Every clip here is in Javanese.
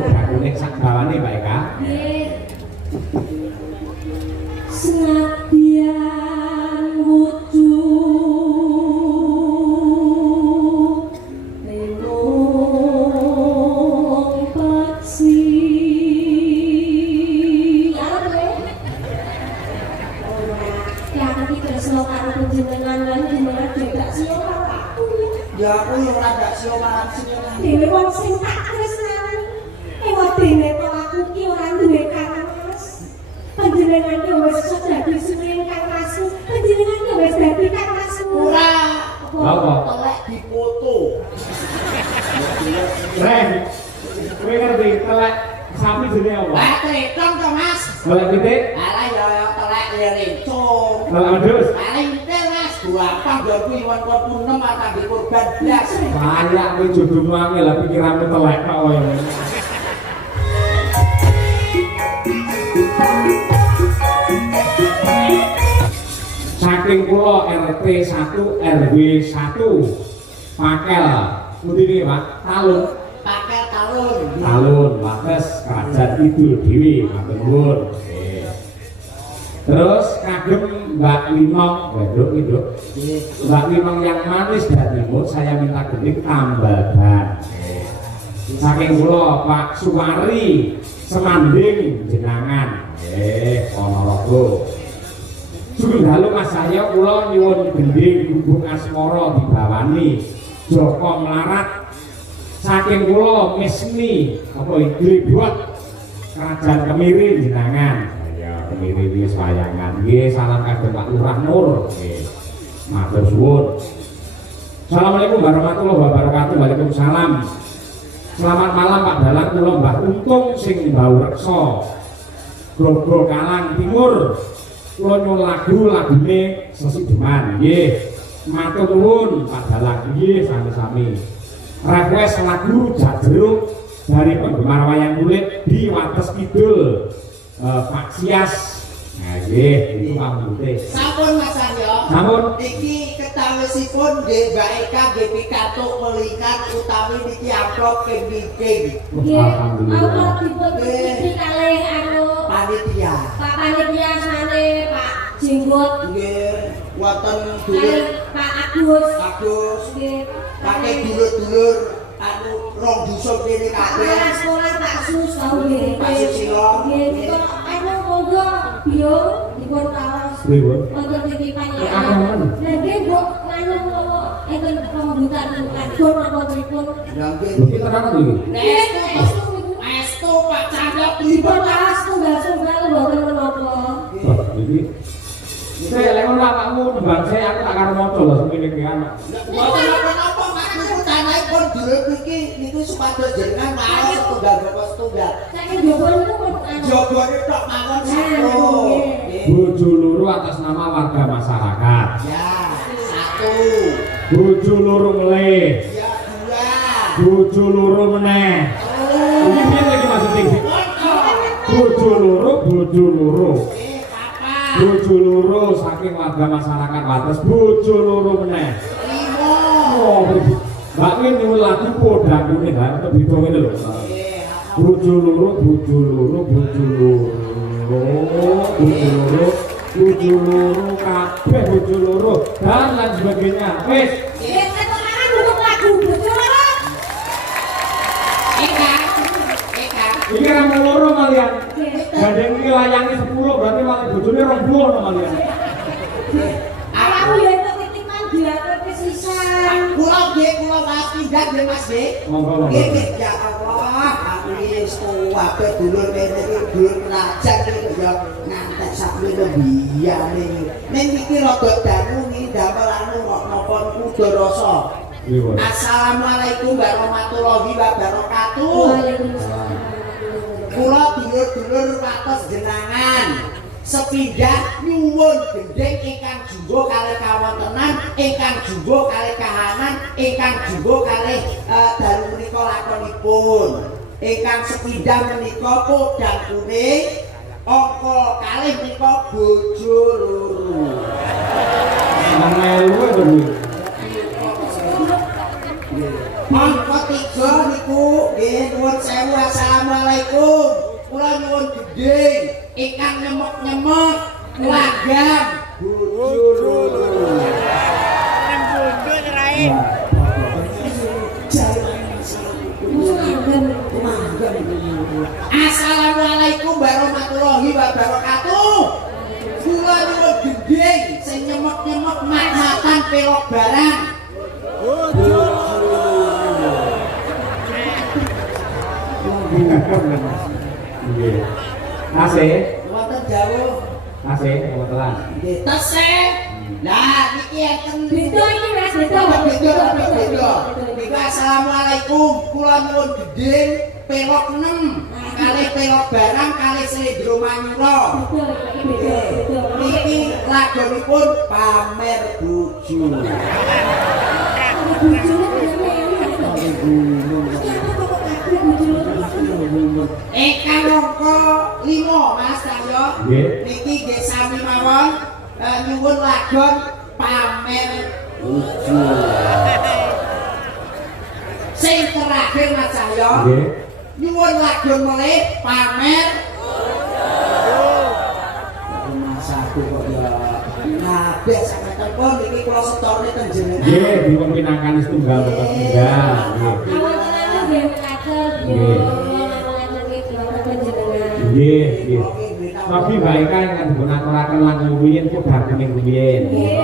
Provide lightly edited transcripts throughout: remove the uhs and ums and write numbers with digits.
podang kuning sak bawane Mbak Eka. Nggih. Senadyan wujud lengung paksi. Ya aku yang rada sio marang sini. Dewe wong sing tak tresnani. Ewadene to aku ki ora duwe kangmas. Panjenengan yo wis dadi suwing kangmasku. Panjenengan yo wis dadi kangmasku. Ora. Apa? Telek dipoto. Ren. Kowe ngerti telek sapi jenenge apa? Lah tretong to Mas. Telek pitik? Alah ya telek lerencong. Telek wedhus? Paling penting Mas, apa nggonku iwan punem atau di korban blas. Kayak kowe jodohmu angel lah pikiranmu telek kok kowe. Saking kula RT 1 RW 1 Pakel pundi niki Pak? Talun. Pakai talun. Talun wates Kerajaan Kidul dhewe matur nuwun. Terus kagem Mbak Winong, wedok itu. Mbak Winong yang manis dan imut, saya minta gening tambal ban. Saking kula Pak Suwari Semanding jenangan. Ponorogo. Sugeng dalu Mas saya kula nyuwun gending hubung asmara dibawani Joko Melarat. Saking kula Misni apa Glebot Kerajaan Kemiri jenangan. Kemiri wis wayangan nggih salam kagem Pak Lurah Nur nggih matur suwun. Assalamualaikum warahmatullahi wabarakatuh. Waalaikumsalam. Selamat malam Pak Dalang, kula Mbah Untung sing Bau Reksa Grogol Kalang Timur. Kula nyuwun lagune Sesideman nggih. Matur nuwun Pak Dalang nggih sami-sami. Request lagu Jajruk dari penggemar wayang kulit di Wates Kidul. Pak Sias. Nah, nggih, itu pamute. Sampun Mas Aryo. Sampun. Iki ketawisipun nggih Mbak Eka nggih pikantuk melingkar utawi niki amplop ping-ping. Nggih, Alhamdulillah. Allah dipun kalih anu Panitia. Pak Panitia sane Pak Jenggot. Nggih, wonten Kalih dulur Pak Agus. Agus. Nggih. Pakai dulur-dulur anu rong dusun kene kabeh. Kepala sekolah Pak Sus tau nggih. Pak Susilo. Nggih, kita anu monggo biyo dipun kawas. Pripun? Wonten titipan ya. Aman. Lah nggih mbok nganu enten pembukaan kantor apa pripun? Ya nggih. Iki terang iki. Nggih, Estu Pak Chandra pripun dipun kawas tunggal-tunggal mboten menapa. Wah, iki. Saya lek ora pakmu nembang saya aku tak karo maca lho semene iki anak. Mboten napa-napa Pak niku tanahipun dulur niki niku supados jenengan maos setunggal bapak setunggal. Saking jowo niku pun anu. Jogone tok mawon satu. Nggih. Bojo loro atas nama warga masyarakat. Ya, satu. Bojo loro ngelih. Ya, dua. Bojo loro meneh. Iki piye iki maksudnya iki? Bojo loro, bojo loro. Papat. Bojo loro saking warga masyarakat Wates, bojo loro meneh. Lima. Oh, Mbak Win nyuwun lagu podang kuning ha, untuk bidang ngene lho. Bojo loro, bojo loro, bojo loro. Bojo loro, bojo loro kabeh bojo loro dan lain sebagainya. Wis, Nggih, keterangan untuk lagu bojo loro. Eka. iki ra mung loro malian. Nggih. Gandeng iki layange 10 berarti malah bojone 20 no malian. Aku ya itu titipan diatur kesisan. Kula nggih kula maaf pindah nggih Mas nggih. Monggo monggo. Nggih ya Allah, aku wis tuwabe dulur kene iki dulur kerajaan iki ya ngantek sakmene lembiyane. Ning iki rada dangu iki damel anu kok napa kudu rasa. Pripun? Assalamualaikum warahmatullahi wabarakatuh. Waalaikumsalam. Kula dulur-dulur wates jenangan sepindah nyuwun gendeng ingkang jumbo kalih kawontenan, ingkang jumbo kalih kahanan, ingkang jumbo kalih dalu menika lakonipun. Ingkang sepindah menika podang kuning, angka kalih menika bojo loro. Melu to kuwi. Angka 3 niku nggih nuwun sewu sewu assalamualaikum. Kula nyuwun gedhe ingkang nyemek-nyemek lagam Assalamualaikum warahmatullahi wabarakatuh. Kula nyuwun gedhe sing nyemek-nyemek mat-matan pelok barang. Nggih. Asih, Wonten jauh. asih kebetulan. Nggih, tesih. Lah niki enten Beda iki Mas, beda. beda. Niku assalamualaikum. Kula nyuwun gedhe pelok 6 kali pelok barang kali slendro manyura. Beda iki beda. Niki lagonipun pamer bojo. Bojone melu. Iki apa kok kabeh bojone? Ingkang angka 5 Mas Cahyo. Nggih. Niki nggih sami mawon nyuwun lagon pamer bojo. Sing terakhir Mas Cahyo. Nggih. Nyuwun lagon melih pamer Mas aku kok ya kabeh sakmeten pun niki kula setorne teng jenengan. Nggih, dipun pinangkan setunggal boten tunggal. Nggih. Awak tenan nggih kater yo. Nggih, nggih. Tapi baik kan kan dipun aturaken lan rumiyin kok kuning rumiyin. Nggih,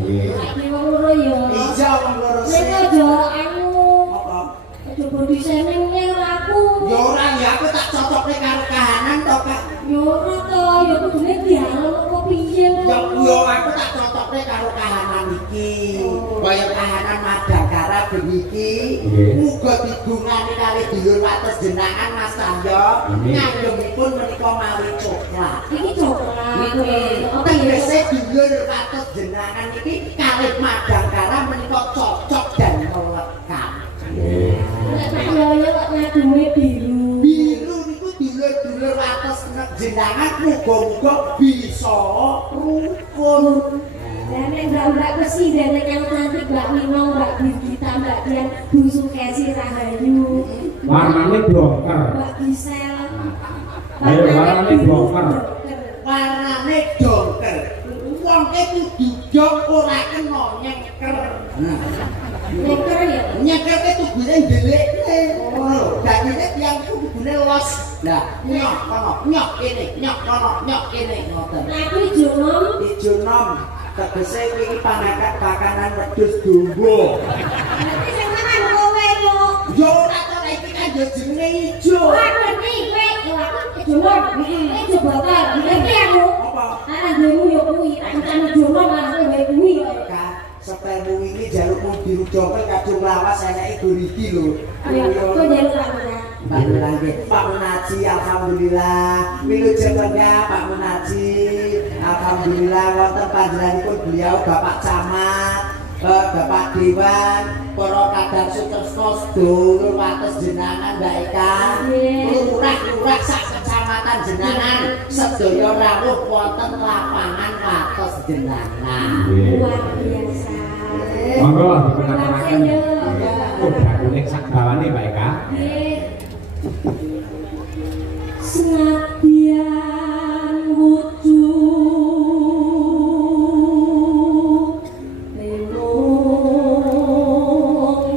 nggih. Iki wong loro yo. Iya wong loro Nek sih. aja anu, Apa? aja body shaming ning aku. Ya ora ya aku tak cocokne karo kahanan to Kak. Yo ora to, yo kudune dialog kok piye Ya ngono. yo aku tak cocokne karo kahanan iki. Kaya kahanan Madangkara beniki. Nggih. Muga digungani kali dulur wates jenengan Mas Cahyo. Amin. Ngagungipun menika mawi coklat. Iki coklat. Apa ya? Tegese dulur wates jenengan iki kali Madangkara menika cocok dan melekat. Nggih. Nek Pak Yoyo kok ngadume biru. Biru niku dulur-dulur wates jenengan muga-muga bisa rukun. Dan nek mbak presiden yang cantik Mbak Minong, Mbak Birgita, Mbak Dian, Bu Sukesi Rahayu, Warnane dongker. Mbak Gisel. Ayo, warnane dongker. Warnane dongker. Wong e kudu dong ora kena nyengker. Nyeker ya. Nyengker ke tugune ndelikne. Oh, dadine tiyang ku kudune los. Lah, nyok kono, nyok kene, nyok kono, nyok kene ngoten. Nah aku ijo nom. Ijo nom tegese iki panakat pakanan wedhus dombo. Nanti sing mangan kowe kok. Yo ora to iki kan yo jenenge ijo. Ora ngerti kowe yo aku ijo nom. Ijo bakar. Ngerti aku. Apa? Ana dhewe yo kuwi, ancam ijo nom ana kowe kuwi. Kak, sepemu ini jalukmu biru dongkel kadung lawas enake goriki lho. Ya, kok jaluk aku ya. Pak Munaji, Pak Munaji, alhamdulillah. Wilujeng tengah Pak Munaji. Alhamdulillah wonten panjenenganipun beliau Bapak Camat, Bapak Dewan, para kadang sutresna sedulur wates jenengan Mbak Eka. Lurah-lurah sak kecamatan jenengan sedaya rawuh wonten lapangan wates jenengan. Nggih. Luar biasa. Monggo dipun aturaken. Kuda kuning sak bawane Mbak Eka. Senadyan wujud memong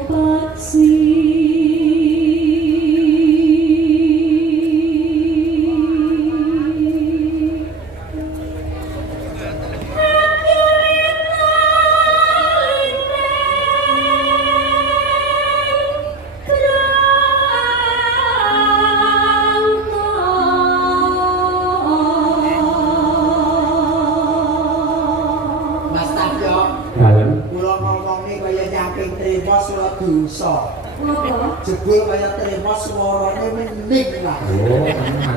paksi Mas Tagyo, Dalem. kula ngomong nih kaya nyamping tremos kula dosa. Ngopo? Jebul kaya tremos suarane mending lah. Oh, tenan.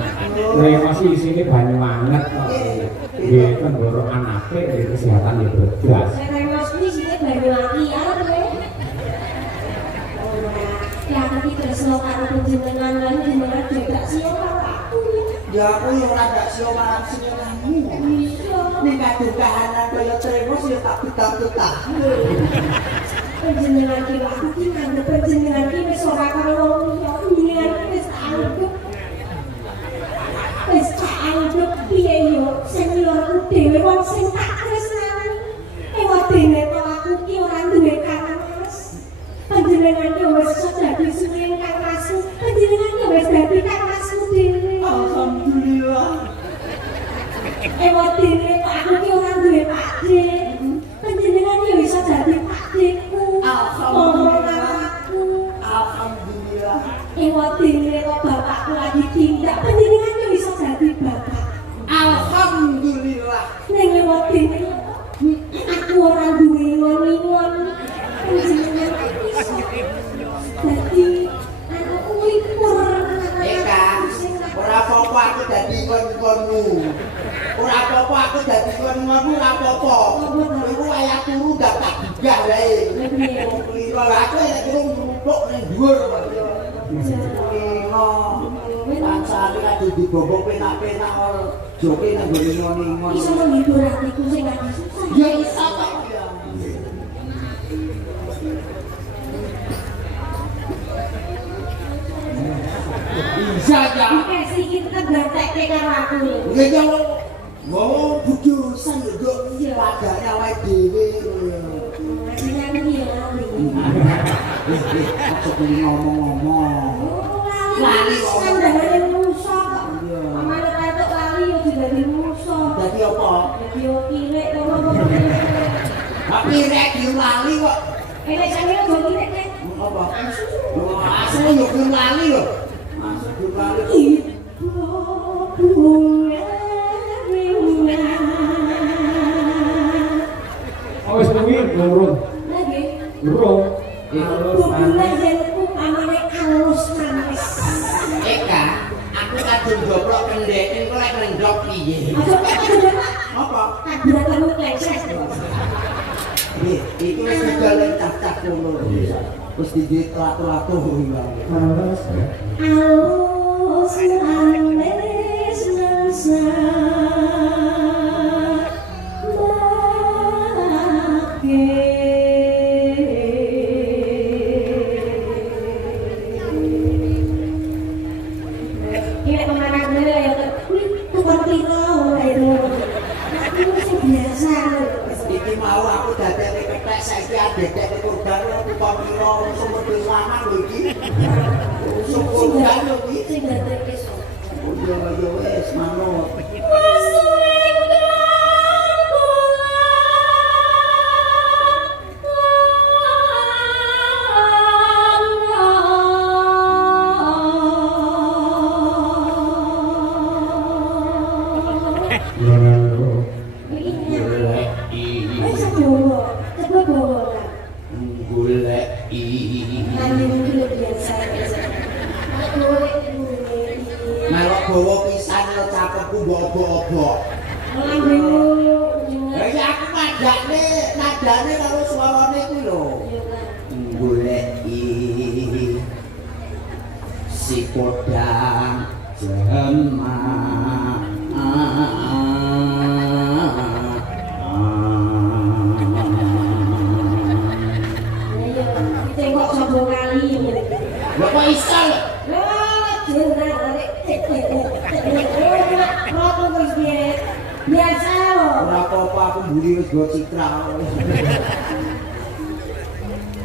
Remos isine banyu anget kok. Nggih, tenggorokan apik, nggih kesehatan ya bedas. Remos kuwi sine banyu aki arep kowe. Ora. Ya tapi tresno karo panjenengan lan jenengan juga sio karo aku. Ya aku ya ora ndak sio marang senenganmu. Bisa. Ning kadung kahanan kaya tremos ya tak betah-betah. Panjenengan ki aku ki ngandhep panjenengan ki wis ora karo wong liya, jenengan ki wis anggap. Wis anggap piye yo sing loro dhewe wong sing tak tresnani. Ewadene to aku ki ora duwe kangmas. Panjenengan ki wis dadi suwing kang rasu, panjenengan ki wis dadi kang rasu dhewe. Alhamdulillah. Ewadene to aku ki ora duwe pakde. Panjenengan yo iso dadi pakdeku. Alhamdulillah. Ewadene kok bapakku lagi tindak, panjenengan yo iso dadi bapak. Alhamdulillah. Ning ewadene aku ora duwe ngon-ngon. Panjenengan iso dadi anakku lipur. Kang, ora apa-apa aku dadi kon-konmu. Ora apa-apa aku dadi kon-konmu, ora apa-apa. Iku wayah turu ndak tak digah wae. Wong kliro aku nek turu numpuk ning dhuwur. Pancane kadhe dibobok penak-penak ora joke nang gone ngon-ngon. Iso menghibur hatiku sing lagi susah. Ya iso kok. Bisa ya. Kasih kita gantek karo aku. Nggih ya. Mau bujusan yo padane awake dhewe ngono. Nyanyi ya lali. Aku pengen ngomong-ngomong. Lali kan dene musa kok. Amane katok lali yo dadi musa. Dadi apa? Dadi yo kirek ngono. Tapi rek yo lali kok. Ene jane yo kirek nek. Apa? Yo asli yo lali lho. Masuk yo lali. Oh, wis kuwi durung. Lagi. Durung. Alus Bulan jenku amane alus manis. Eka, aku kadung joplok kendhek engko lek ngendhok piye? Aja kok Apa? kadang kamu kleses. Iki wis digale cacah ngono. Wis dijit ratu-ratu kuwi wae. Alus. Alus manis nasa. Iki mau aku dadekne kethek saiki adekne kurban aku pamira langsung medhun lanang lho iki. Langsung kurban lho iki. Sing dadeke sok. Yo wis manut. Melok bawa pisan lo cakepku mbok-mbok. Ya ya aku nadane karo suarane kuwi lho. Goleki si podang jemaah. Tengok sambung kali. Lha kok iso lho? Biasa loh. Ora apa-apa aku mburi wis go citra.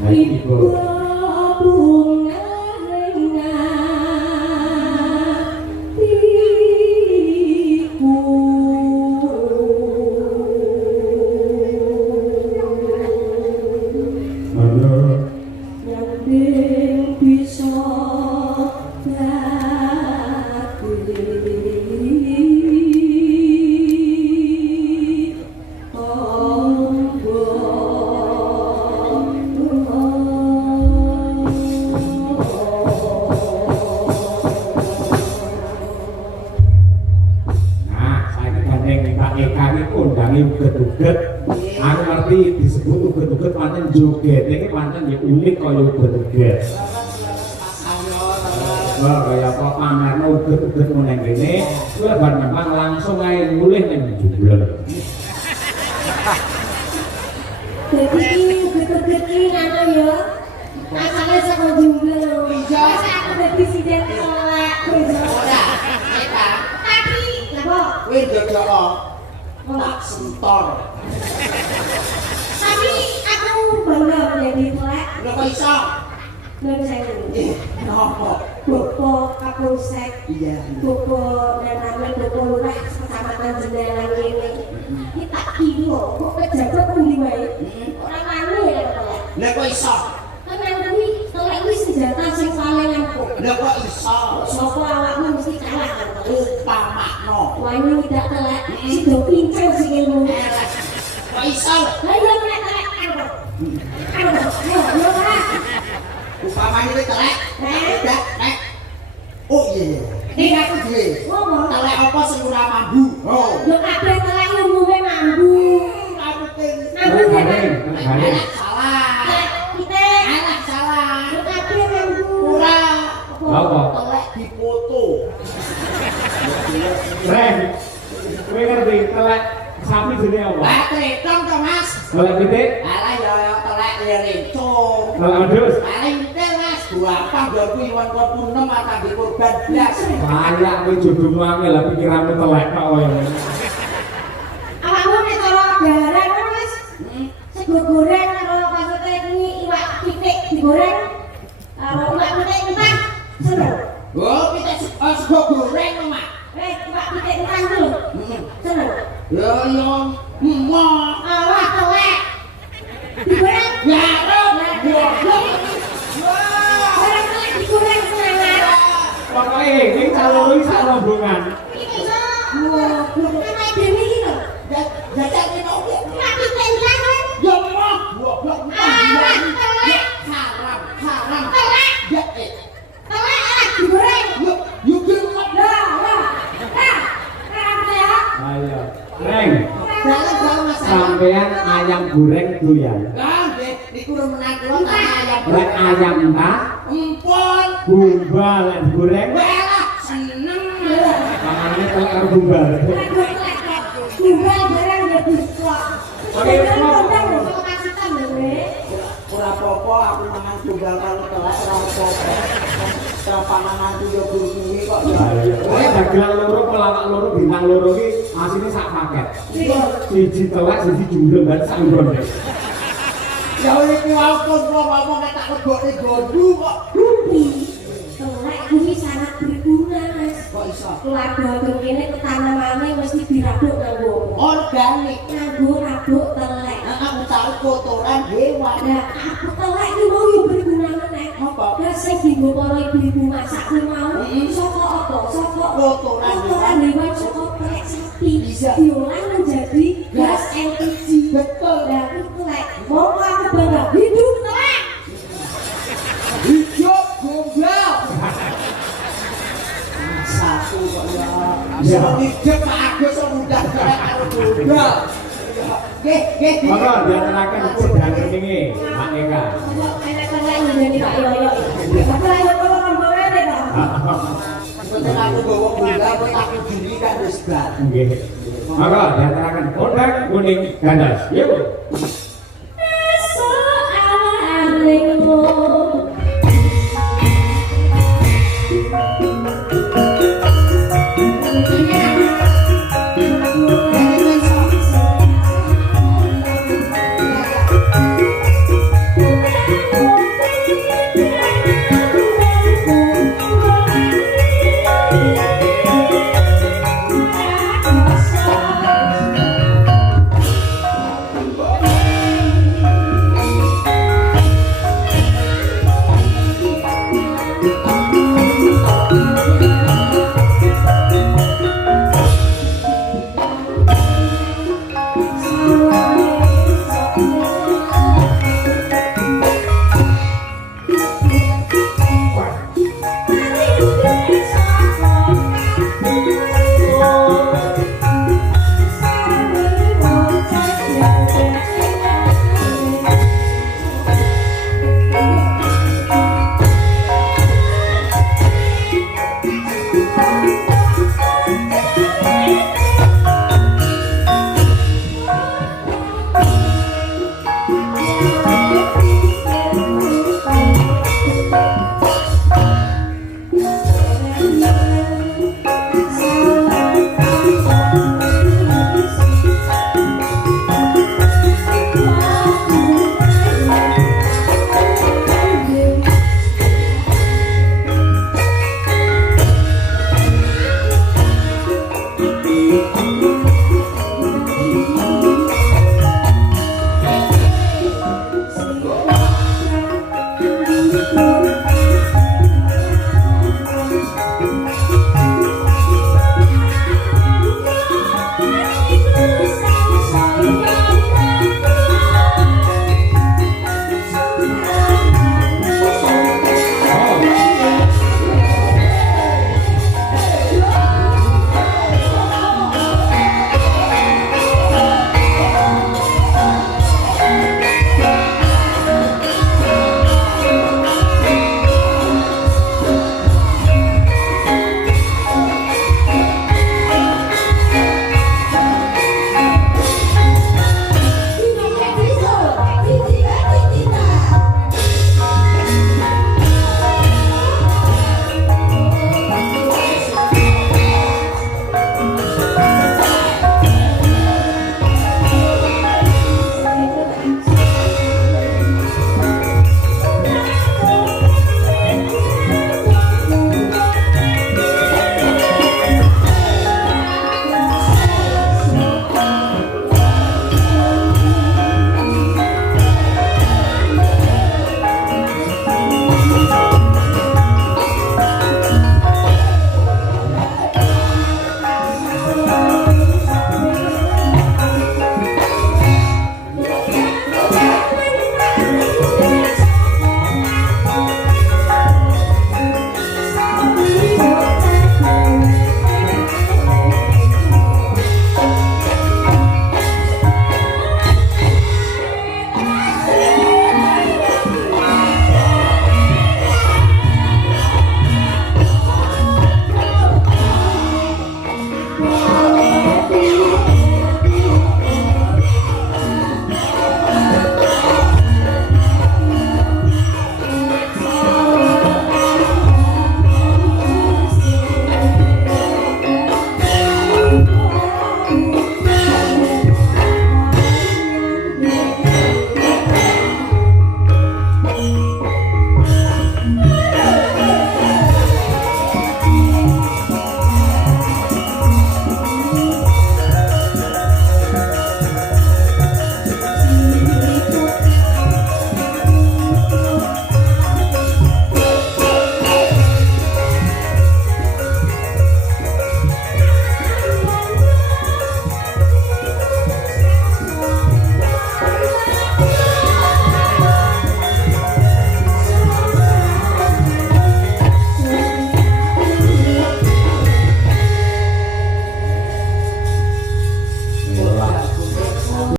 Ibu. Bunga uget-uget. Aku ngerti disebut uget-uget pancen joget. Iki pancen ya unik kaya uget-uget. Wah, kaya apa pamerno uget-uget ngene kene, kuwi bar memang langsung ae mulih ning jumlah. Jadi uget-uget iki ya. Asalnya saka Jumbo. Iya. Aku dadi siden telek. Ora, eta. Tapi, napa? Kowe ndodok tak sentor. Tapi aku bangga menjadi telek. Lho kok iso? Nun sewu. Napa? Bapak Kapolsek, Iya. Bapak dan Amin, Bapak Lurah, Kecamatan Jenderal ini. Ini tak kilo, kok kejabat pundi wae. Orang anu ya telek. Lha kok iso? Tenan kuwi telek kuwi senjata sing paling ampuh. Lha kok iso? Sapa awakmu mesti kalah kan telek. Upamakno. Wah ini tidak telek, sido pincang sing ilmu. Kok iso? Lah iya nek telek anu. Anu, yo ora. Upamane kowe telek, nek nek. Oh iya. Iki aku duwe. Ngopo? Telek apa sing ora mambu? Oh. Yo kabeh telek umume mambu. Aku ten. Mambu ya kan? Alah salah. Telek pitik. Alah salah. Yo kabeh mambu. Ora. Apa? Telek dipoto. Reng, kowe ngerti telek sapi jenenge apa? Lah tretong to, Mas. Telek pitik, Alah ya telek ya rencong. telek adus. Paling penting Mas, apa nggo iwan punem atau di korban blas. Kayak kowe jodohmu angel lah pikiranmu telek kok kowe. Awakmu nek cara garang kan Mas? Sego goreng karo maksudnya ini iwak pitik digoreng. Karo iwak pitik mentah. Seneng. Oh, kita sego goreng to, Mak. Iwak pitik mentah itu lho. Seneng. Ya yo emoh. Awak telek. Digoreng. Ya goblok. Orang telek digoreng senengan. Pokoke iki calon iki sak rombongan. Iki iso. Wah, kan dhewe iki lho. Jajak ini oke. Iwak pitik mentah kan? Ya emoh. Goblok. Awak telek. Haram, haram. Telek. Ya Telek awak digoreng. Yuk gelap. Lah, lah. Lah. Kan ya. Ayo. Reng, Dalam masalah. sampean ayam goreng doyan. Lah, nggih, niku remenan kula tak ayam. Lek ayam entah, Empon. bumba lek digoreng. Walah, seneng. Panganane telek karo bumba. Tunggal barang jadi kok. Oke, Kondang sama kasitan lho, Ora apa-apa aku mangan tunggal karo telek ora apa-apa. Panganan ku yo kuwi kok ya. Kowe dagelan loro pelawak loro bintang loro iki asine sak paket. Siji telek siji jumbleng ban sak nggon. Ya iki wae kok ngomong nek tak lebokne gondu kok. Telek kuwi sangat berguna, Mas. Kok iso? Keluarga kene ketanamane mesti dirabuk nganggo Organik. nganggo rabuk telek. Aku tahu kotoran hewan. Nah, aku telek iki mau yo berguna meneh. Apa? Lah sing dienggo para ibu-ibu masak kuwi mau saka apa? Saka Kotoran hewan saka telek sapi. Bisa. Diolah menjadi gas LPG. Betul. Lah aku telek. Mau aku bangga hidup telek. Hidup gombal. Satu kok ya. Ya. Hidup Pak Agus kok mudah telek karo gombal. Nggih. Monggo diaturaken sedang ini, Mak Eka. Enak-enak ngene Pak Yoyo. Tapi ayo kok rombongan to. Betul aku bawa gombal kok aku diri kan wis bar. Nggih. Monggo diaturaken kodang kuning gandas. Yuk.